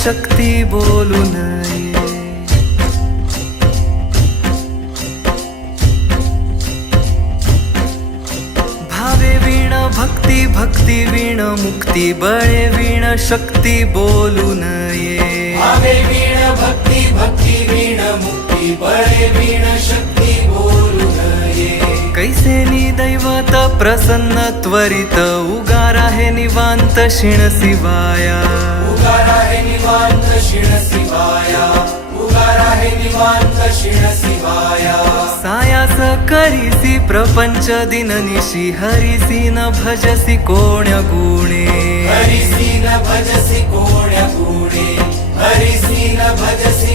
शक्ती बोलू नये. भावे वीण भक्ती, भक्ती वीण मुक्ती, बळे वीण शक्ती बोलू नये. भावे वीण भक्ती, भक्ती वीण मुक्ती, बळे वीण शक्ती बोलू नये. कैसे दैवत प्रसन्न त्वरित, उगार आहे निवांत शिण शिवाया. उगार आहे निवांत शिण शिवाया, उगार आहे निवांत शिण शिवाया. सायास करीसी प्रपंच दिननिशी, हरिसी न भजसी कोण्य गुणे. हरिसी न भजसी कोण्या गुणे, हरिसी न भजसी